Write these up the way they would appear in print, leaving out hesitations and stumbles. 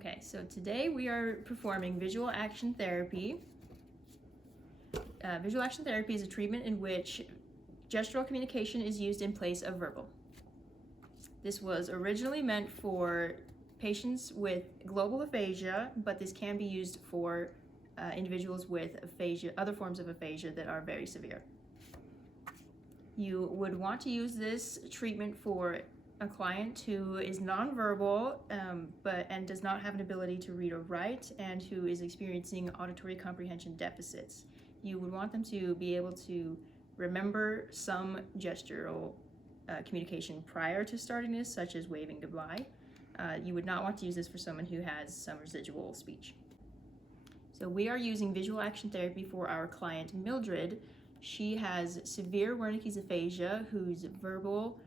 Okay, so today we are performing visual action therapy. Visual action therapy is a treatment in which gestural communication is used in place of verbal. This was originally meant for patients with global aphasia, but this can be used for individuals with aphasia, other forms of aphasia that are very severe. You would want to use this treatment for a client who is nonverbal and does not have an ability to read or write, and who is experiencing auditory comprehension deficits. You would want them to be able to remember some gestural communication prior to starting this, such as waving goodbye. You would not want to use this for someone who has some residual speech. So we are using visual action therapy for our client Mildred. She has severe Wernicke's aphasia, whose verbal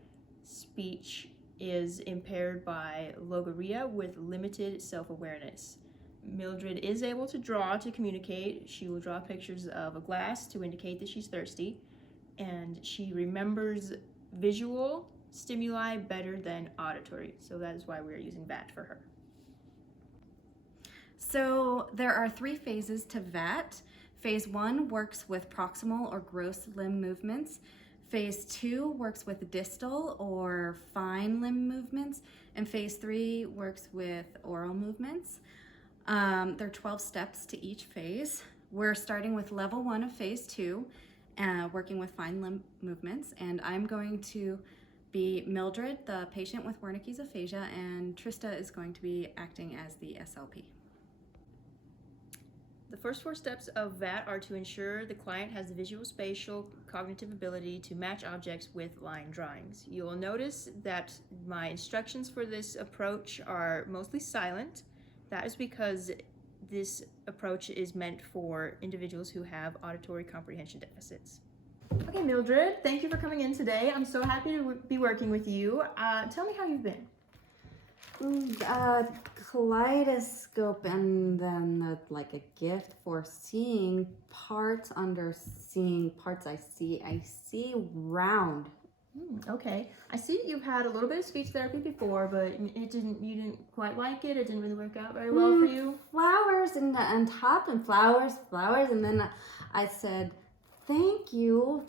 speech is impaired by logorrhea with limited self-awareness. Mildred is able to draw to communicate. She will draw pictures of a glass to indicate that she's thirsty, and she remembers visual stimuli better than auditory, so that is why we're using VAT for her. So there are 3 phases to VAT. Phase 1 works with proximal or gross limb movements. Phase 2 works with distal or fine limb movements. And phase 3 works with oral movements. There are 12 steps to each phase. We're starting with level 1 of phase 2, working with fine limb movements. And I'm going to be Mildred, the patient with Wernicke's aphasia, and Trista is going to be acting as the SLP. The first 4 steps of VAT are to ensure the client has the visual spatial cognitive ability to match objects with line drawings. You will notice that my instructions for this approach are mostly silent. That is because this approach is meant for individuals who have auditory comprehension deficits. Okay, Mildred, thank you for coming in today. I'm so happy to be working with you. Tell me how you've been. Kaleidoscope, and then like a gift for seeing parts under seeing parts. I see round. Okay, I see that you've had a little bit of speech therapy before, but you didn't quite like it. It didn't really work out very well for you. Flowers and on top, and flowers, and then I said, thank you,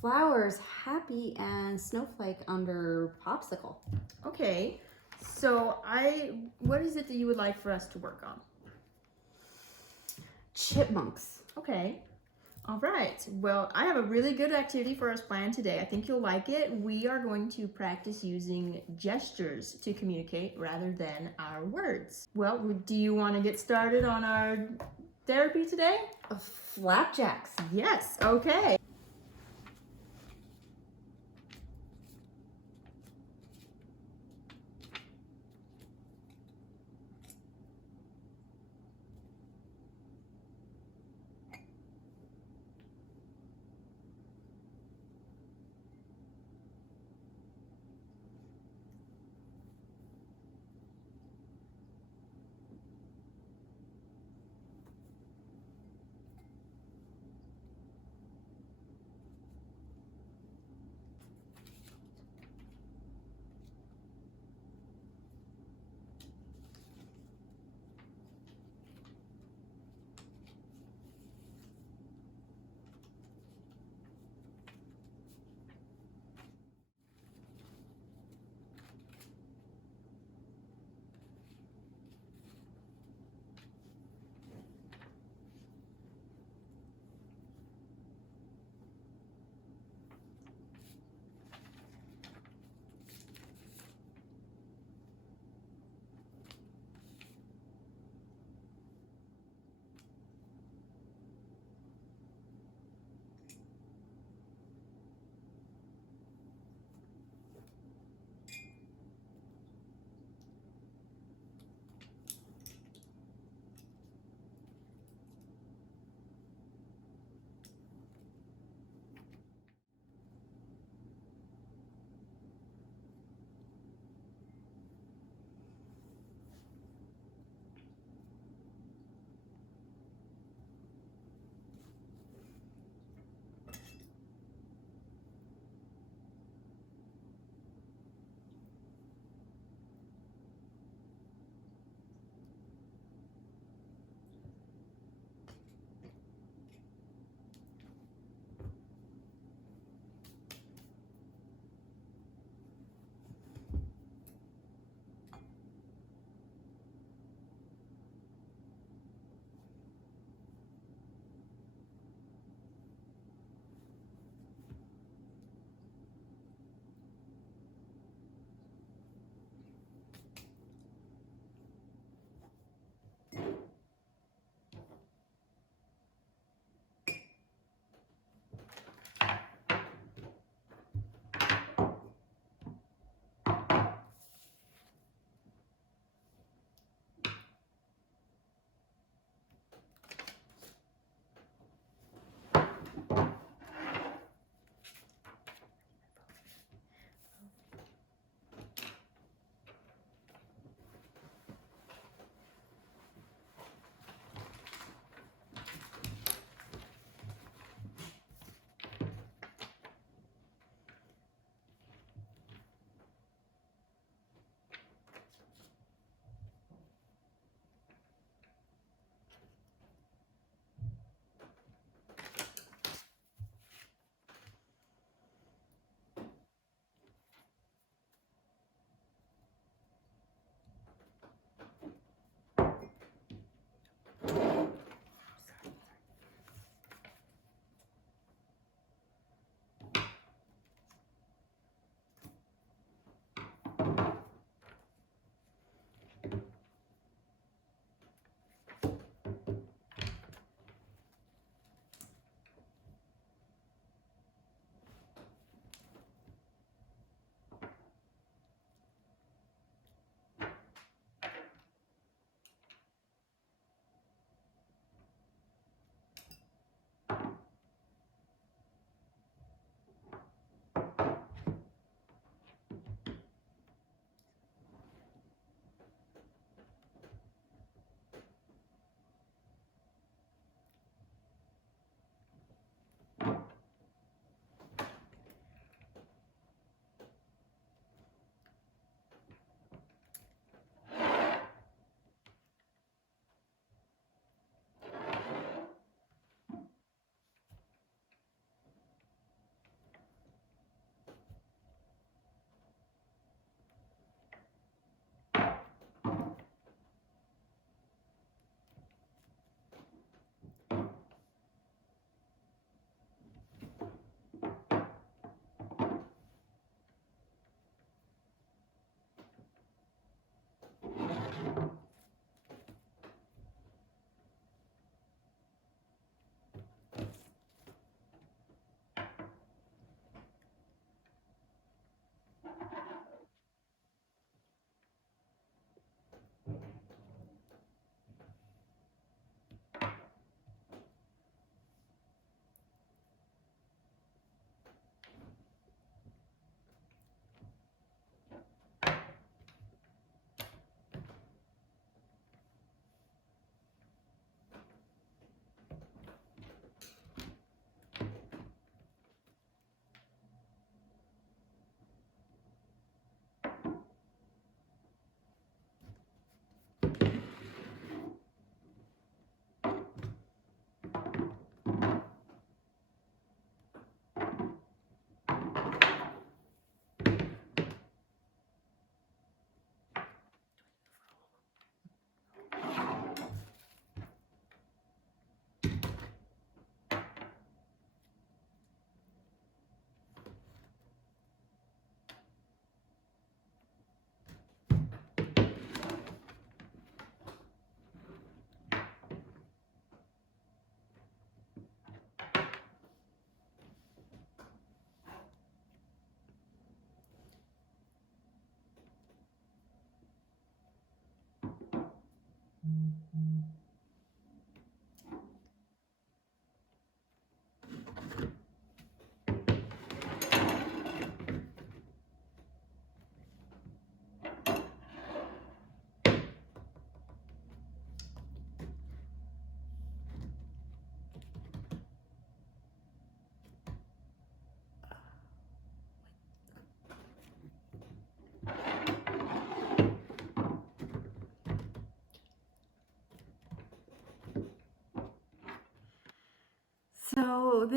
flowers, happy, and snowflake under popsicle. Okay, so what is it that you would like for us to work on? Chipmunks. Okay. All right. Well, I have a really good activity for us planned today. I think you'll like it. We are going to practice using gestures to communicate rather than our words. Well, do you want to get started on our therapy today? Flapjacks. Yes. Okay.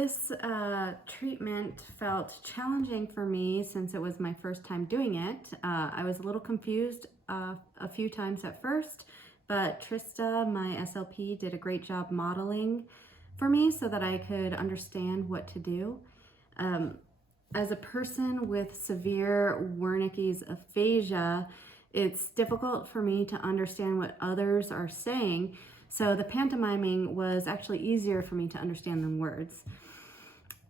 this treatment felt challenging for me since it was my first time doing it. I was a little confused a few times at first, but Trista, my SLP, did a great job modeling for me so that I could understand what to do. As a person with severe Wernicke's aphasia, it's difficult for me to understand what others are saying, so the pantomiming was actually easier for me to understand than words.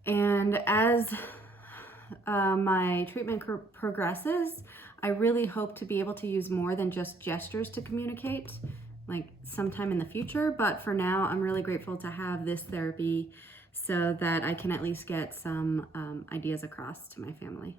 And as my treatment progresses, I really hope to be able to use more than just gestures to communicate, like sometime in the future. But for now, I'm really grateful to have this therapy so that I can at least get some ideas across to my family.